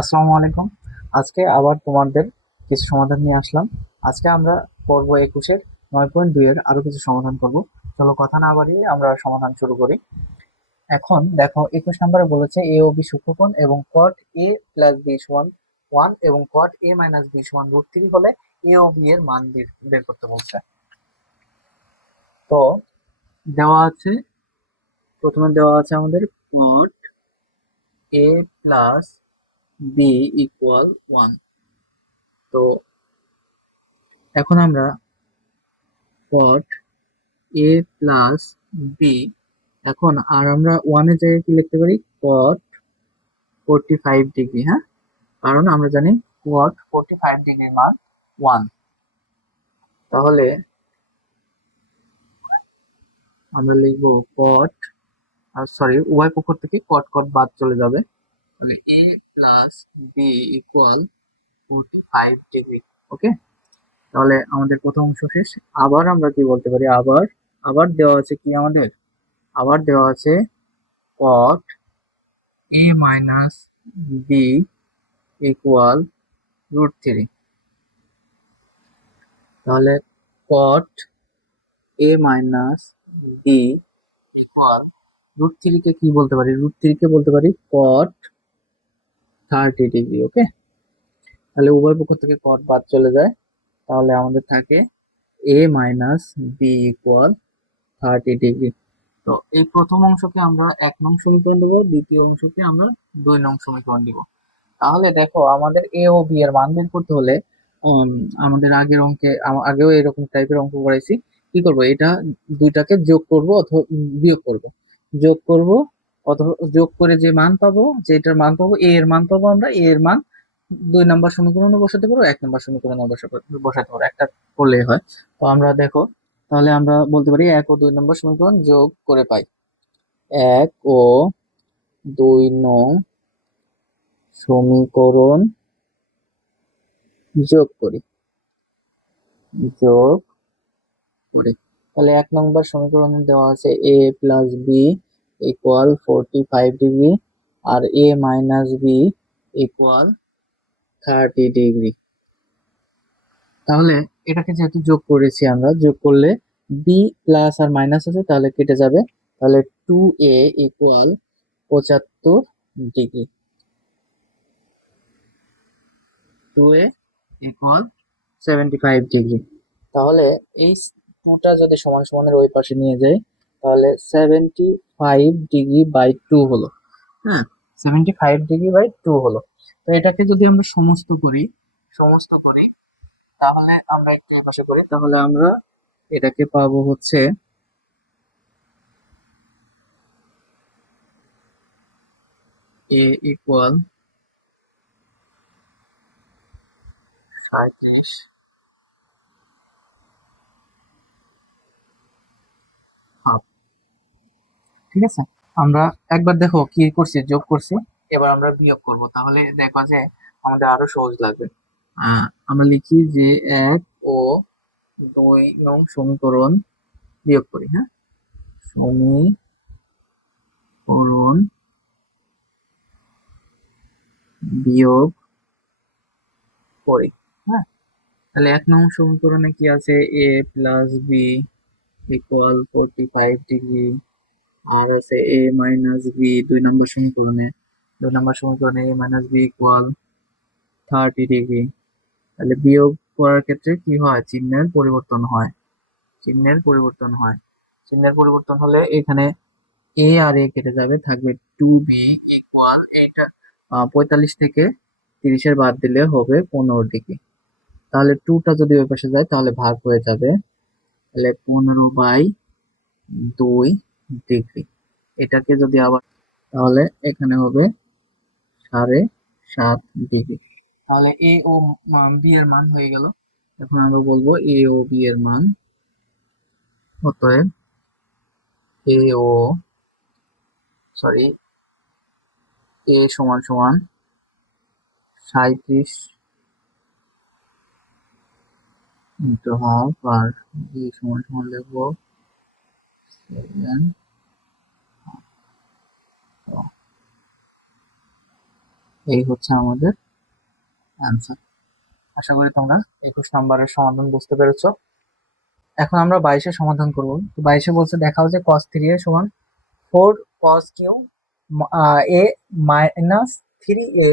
আসসালামু আলাইকুম। আজকে আবার তোমাদের কিছু সমাধান নিয়ে আসলাম। আজকে আমরা পর্ব 21-এর 9.2 এর আরো কিছু সমাধান করব। চলো কথা না বাড়িয়ে আমরা সমাধান শুরু করি। এখন দেখো 21 নম্বরে বলেছে এ ও বি সূক্ষ্মকোণ এবং cot a প্লাস বি সমান 1 এবং cot a মাইনাস বি সমান √3 হলে এ ও বি এর মান বের করতে বলছে। তো দেওয়া আছে, প্রথমে দেওয়া আছে আমাদের cot a plus B equal 1। তো এখন আমরা cot এ প্লাস বি, এখন আর আমরা ওয়ানের জায়গায় কি লিখতে পারি, কট 45 ডিগ্রি। হ্যাঁ, কারণ আমরা জানি কট 45 ডিগ্রির মান 1। তাহলে আমরা লিখবো কট, সরি, উভয় পক্ষ থেকে কট কট বাদ চলে যাবে। তাহলে এ প্লাস বি ইকুয়াল 45 ডিগ্রি। ওকে, তাহলে আমাদের প্রথম অংশ শেষ। আবার আমরা কি বলতে পারি, আবার আবার দেওয়া আছে কি আমাদের, আবার দেওয়া আছে cot A minus B equal √3। তাহলে cot a minus B equal √3 কে কি বলতে পারি, √3 কে বলতে পারি cot 30 ডিগ্রি। ওকে, তাহলে উভয় পক্ষ থেকে cot বাদ চলে যায়, তাহলে আমাদের থাকে a minus B equal 30 degree. তো এই প্রথম অংশকে আমরা 1 নং সমীকরণ দেবো, দ্বিতীয় অংশকে আমরা 2 নং সমীকরণ দিব। তাহলে দেখো আমাদের এ ও বি এর মান বের করতে হলে উম, আমাদের আগের অঙ্কে আগেও এরকম টাইপের অঙ্ক করাইছি। কি করব, এটা দুইটাকে যোগ করব অথবা বিয়োগ করব, যোগ করব অথবা যোগ করে যে মান পাবো, যেটার মান পাবো এ এর মান পাবো, আমরা এ এর মান 2 নম্বর সমীকরণে বসাতে পারবো, 1 নম্বর সমীকরণে বসাতে পারবো, একটা করলেই হয়। তো আমরা দেখো, তাহলে আমরা বলতে পারি 1 ও 2 নম্বর সমীকরণ যোগ করে পাই 1 ও 2 নং সমীকরণ যোগ করি, যোগ করি। তাহলে 1 নম্বর সমীকরণে দেওয়া আছে এ প্লাস বি ইকুয়াল 45 ডিগ্রি আর এ মাইনাস বি ইকুয়াল 30 ডিগ্রি। তাহলে এটাকে যেহেতু যোগ করেছি, আমরা যোগ করলে বি প্লাস আর মাইনাস আছে, তাহলে কেটে যাবে। তাহলে 2a equal 75 degree, 2a equal 75 degree. তাহলে এই টুটা যদি সমান সমানের ওই পাশে নিয়ে যাই, তাহলে 75 ডিগ্রি বাই 2 হলো। হ্যাঁ, 75 ডিগ্রি বাই 2 হলো। তো এটাকে যদি আমরা সমস্ত করি তাহলে আমরা একটু এই পাশে করি, তাহলে আমরা এটাকে পাবো হচ্ছে এ ইকুয়াল 37 হাফ। ঠিক আছে, আমরা একবার দেখো কি করছি, যোগ করছি, এবার আমরা বিয়োগ করব, তাহলে দেখবা যে আমাদের আরো সহজ লাগবে। আমরা লিখি যে 1 ও 2 নং সমীকরণ বিয়োগ করি। হ্যাঁ, সমীকরণ বিয়োগ করি। হ্যাঁ, তাহলে 1 নং সমীকরণে কি আছে, এ প্লাস বি ইকুয়াল 45 ডিগ্রি আর আছে এ মাইনাস বি। 2 নম্বর সমীকরণে এ মাইনাস বি ইকুয়াল 30 ডিগ্রি। তাহলে বিয়োগ করার ক্ষেত্রে কি হয়, চিহ্নের পরিবর্তন হয়, চিহ্নের পরিবর্তন হয়। চিহ্নের পরিবর্তন হলে এখানে এ আর এ কেটে যাবে, থাকবে 2b ইকুয়াল, এটা 45 থেকে 30-এর বাদ দিলে হবে 15 ডিগ্রি। তাহলে 2টা যদি ওই পাশে যায় তাহলে ভাগ হয়ে যাবে, তাহলে 15/2 ডিগ্রি। এটাকে যদি আবার, তাহলে এখানে হবে 7.5 ডিগ্রি। তাহলে এ ও বি এর মান হয়ে গেল। এখন আমরা বলবো এ ও বি এর মান, অতএব এ ও, সরি, এ সমান সমান 37 ইন্টু হাফ আর বি সমান সমান লিখবো 7। এই হচ্ছে আমাদের অ্যান্সার। আশা করি তোমরা 21 নম্বরের সমাধান বুঝতে পেরেছো। এখন আমরা 22 সমাধান করব। তো 22 বলছে দেখাও যে cos 3a সমান 4 cos Q a minus 3a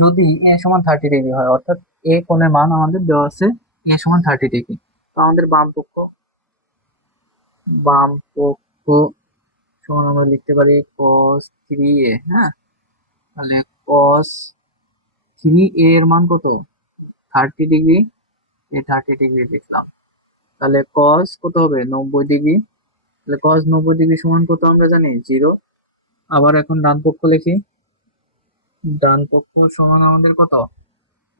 যদি a সমান 30 ডিগ্রি হয়, অর্থাৎ a কোণের মান আমাদের দেওয়া আছে a সমান 30 ডিগ্রি। তো আমাদের বাম পক্ষ সমান আমরা লিখতে পারি cos 3a। হ্যাঁ, তাহলে cos 3a এর মান কত? 30 ডিগ্রি। এই 30 ডিগ্রি লিখলাম। তাহলে cos কত হবে? 90 ডিগ্রি। তাহলে cos 90 ডিগ্রি সমান কত আমরা জানি? 0। আবার এখন ডান পক্ষ লিখি। ডান পক্ষ সমান আমাদের কত?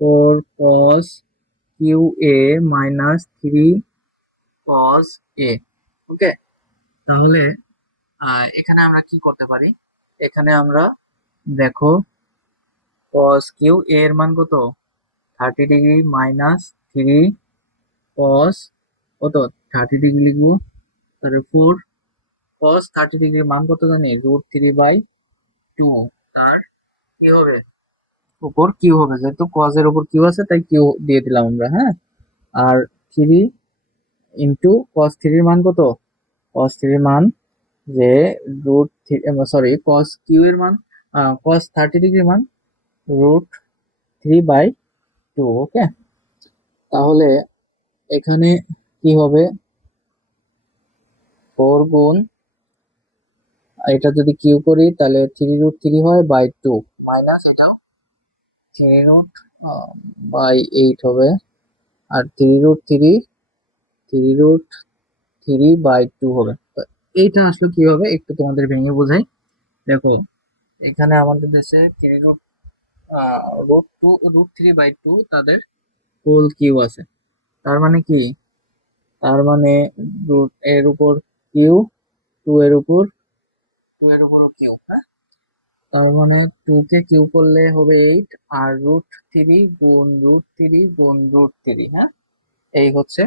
4 cos cube A minus 3 cos a। Okay, তাহলে এখানে আমরা কি করতে পারি? এখানে আমরা দেখো cos কিউ a এর মান কত? 30 ডিগ্রি মাইনাস 3 cos কত? 30 ডিগ্রি লিখবো। তাহলে 4 cos 30 ডিগ্রির মান কত জানি? √3/2। তার কি হবে? উপর কিউ হবে, যেহেতু cos এর উপর কিউ আছে তাই কিউ দিয়ে দিলাম আমরা। হ্যাঁ, আর 3 ইন্টু cos 3 এর মান কত? cos 3 এর মান যে cos কিউ এর মান cos 30 ডিগ্রির মান √3/2। ওকে, তাহলে এখানে কি হবে? 4 গুণ এটা যদি কিউ করি তাহলে 3√3 হয় বাই 2 মাইনাস এটাও 3√8 হবে। আর 3√3 হবে। তো এইটা আসলে কি হবে একটু তোমাদের ভেঙে বোঝাই। দেখো, এখানে আমাদের দেশে √3/2 তাদের হোল কিউ আছে। তার মানে কি? তার মানে রুট এর উপর কিউ, টু এর উপর কিউ। হ্যাঁ, তার মানে 2 কে কিউ করলে হবে 8, আর √3 গুণ √3 গুণ √3। হ্যাঁ, এই হচ্ছে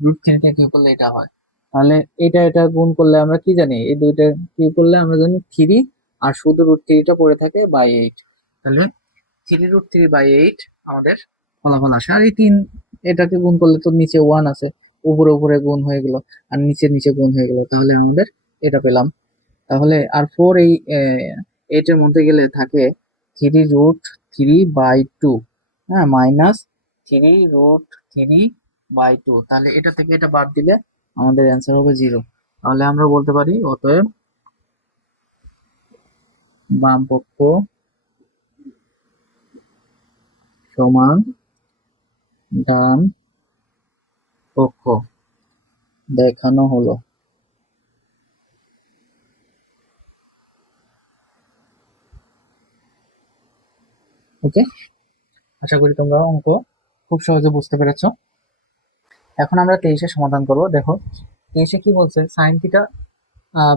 √3 কে কিউ করলে এটা হয়। তাহলে এটা গুণ করলে আমরা কি জানি? এই দুইটা কিউ করলে আমরা জানি 3, আর শুধু √3টা পড়ে থাকে বাই 8। তাহলে 3√3/8 আমাদের ফলাফল আসে। আর এই 3 এটাকে গুণ করলে তো নিচে 1 আছে, উপরে উপরে গুণ হয়ে গেল, আর নিচে নিচে গুণ হয়ে গেল। তাহলে আমাদের এটা পেলাম। তাহলে আর 4 এই 8 এর মধ্যে গেলে থাকে 3√3/2। হ্যাঁ, মাইনাস 3√3/2। তাহলে এটা থেকে এটা বাদ দিলে আমাদের অ্যান্সার হবে 0। তাহলে আমরা বলতে পারি অতএব বাম পক্ষ সমান ডান পক্ষ দেখানো হলো। ওকে, আশা করি তোমরা অঙ্ক খুব সহজে বুঝতে পেরেছো। এখন আমরা 23 সমাধান করব। দেখো 23 কি বলছে? Sine theta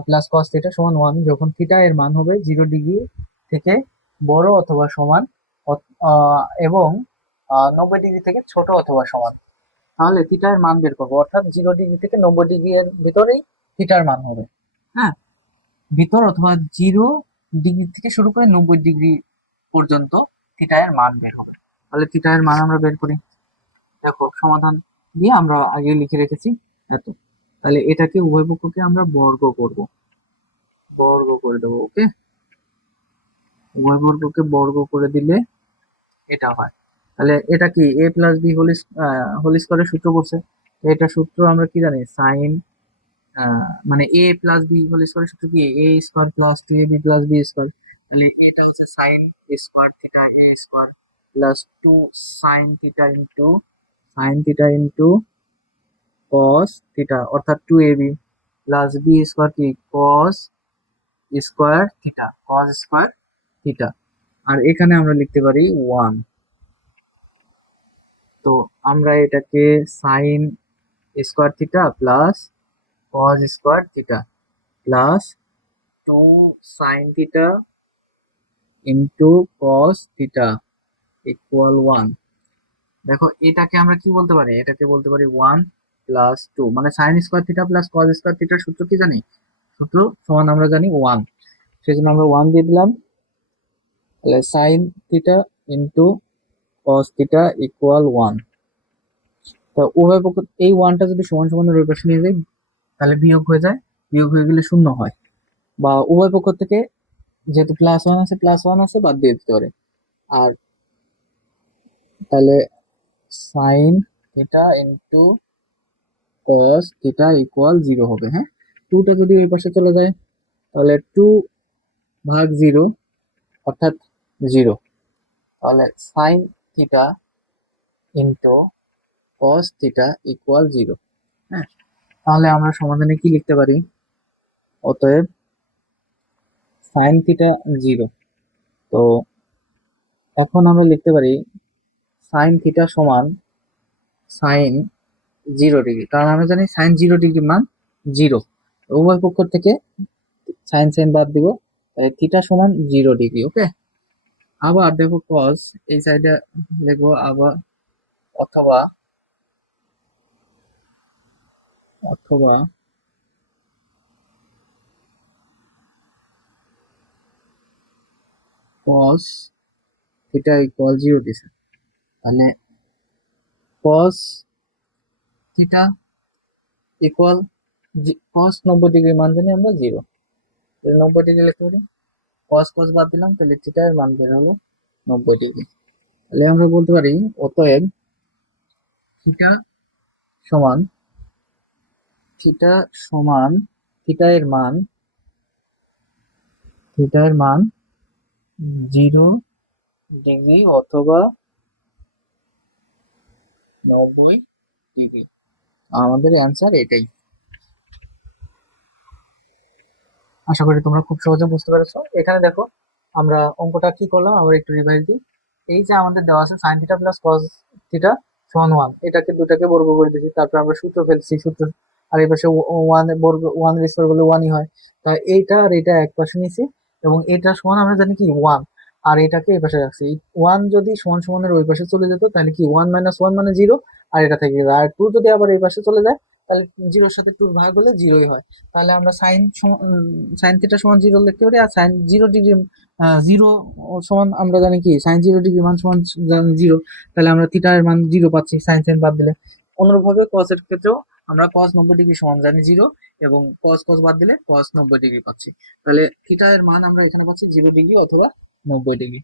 plus cos theta সমান 1 যখন থিটা এর মান হবে 0 ডিগ্রি থেকে বড় অথবা সমান এবং 90 ডিগ্রি থেকে ছোট অথবা সমান। তাহলে থিটা এর মান বের করবো, অর্থাৎ 0 ডিগ্রি থেকে 90 ডিগ্রি এর ভিতরেই থিটার মান হবে। হ্যাঁ, ভিতর অথবা 0 ডিগ্রি থেকে শুরু করে 90 ডিগ্রি পর্যন্ত থিটা এর মান বের হবে। তাহলে থিটা এর মান আমরা বের করি। দেখো, সমাধান দিয়ে আমরা আগে লিখে রেখেছি এত। তাহলে এটাকে উভয় পক্ষকে আমরা বর্গ করে দেবো। ওকে, উভয় বর্গকে বর্গ করে দিলে এটা হয়। তাহলে এটা কি a প্লাস বি হোল স্কয়ারের সূত্র করছে। এটা সূত্র আমরা কি জানি? সাইন মানে a প্লাস বি হোল স্কয়ারের সূত্র কি? a square plus 2ab plus B square. তাহলে এটা হচ্ছে sine square theta a square plus 2 sine theta into cos theta, অর্থাৎ 2ab প্লাস বি স্কয়ার কি? cos square theta. আর এখানে আমরা লিখতে পারি 1। তো আমরা এটাকে sine square theta plus cos square theta plus 2 sine theta into cos theta equal 1। দেখো, এটাকে আমরা কি বলতে পারি? এটাকে বলতে পারি 1 প্লাস 2, মানে sign square theta plus cos square থিটার সূত্র কি জানি? সূত্র সমান আমরা জানি 1, সেজন্য আমরা 1 দিয়ে দিলাম। তাহলে sign theta into cos theta equal 1। তো উভয় পক্ষ এই ওয়ানটা যদি সমান সমানের ওই পাশে নিয়ে যাই তাহলে বিয়োগ হয়ে যায়, বিয়োগ হয়ে গেলে শূন্য হয়। বা উভয় পক্ষ থেকে যেহেতু +1 আছে +1 আছে বাদ দিয়ে দিতে পারে। আর তাহলে sign theta into cos theta equal 0 হবে। হ্যাঁ, 2টা যদি এই পাশে চলে যায় তাহলে 2/0 অর্থাৎ 0। তাহলে sign theta into cos theta equal 0। হ্যাঁ, তাহলে আমরা সমাধানে কি লিখতে পারি? অতএব সাইন থিটা 0। তো এখন আমরা লিখতে পারি সাইন থিটা সমান সাইন 0 ডিগ্রি, কারণ আমরা জানি সাইন 0 ডিগ্রি মান 0। উভয় পক্ষ থেকে সাইন সাইন বাদ দিব, তাই থিটা সমান 0 ডিগ্রি। ওকে, আবার দেখো কস এই সাইডে লিখবো আবার, অথবা অথবা কস থিটা ইকুয়াল 0 দিছে, তাহলে কস থিটা ইকুয়াল কস 90 ডিগ্রি মান জানি আমরা 0, 90 ডিগ্রি লিখতে পারি। কস কস বাদ দিলাম, তাহলে থিটা এর মান বের হলো 90 ডিগ্রি। তাহলে আমরা বলতে পারি অতএব থিটা সমান থিটা সমান থিটা এর মান 0 ডিগ্রি অথবা 90 ডিগ্রি। আমাদের অ্যান্সার এটাই। আশা করি তোমরা খুব সহজে বুঝতে পেরেছো। এখানে দেখো আমরা অঙ্কটা কি করলাম, আমরা একটু রিভাইজ দিই। এই যে আমাদের দেওয়া আছে sine theta plus cos theta সমান 1, এটাকে দুটাকে বর্গ করে দিয়েছি, তারপর আমরা সূত্র ফেলছি, সূত্র আর এই পাশে 1 বর্গ, 1 স্কয়ার করলে 1ই হয়। তাই এইটা আর এটা এক পাশে নিয়েছি, এবং এটা সমান আমরা জানি কি 1, আর এটাকে এই পাশে রাখছি। 1 যদি সমান সমানের ওই পাশে চলে যেত তাহলে কি 1 - 1 মানে 0, আর এটা থেকে যাবে। আর 2 যদি আবার এই পাশে চলে যায় তাহলে 0-র সাথে 2 ভাগ হলে 0ই হয়। তাহলে আমরা সাইন থিটা সমান 0 লিখতে পারি। আর সাইন 0 ডিগ্রি 0 সমান আমরা জানি কি সাইন 0 ডিগ্রি মান সমান 0, তাহলে আমরা থিটা এর মান 0 পাচ্ছি সাইন সাইন বাদ দিলে। অনুরূপভাবে কস এর ক্ষেত্রেও আমরা cos 90 ডিগ্রি সমান জানি 0, এবং cos cos বাদ দিলে cos 90 ডিগ্রি পাচ্ছি। তাহলে থিটা এর মান আমরা এখানে পাচ্ছি 0 ডিগ্রি অথবা 90 ডিগ্রি।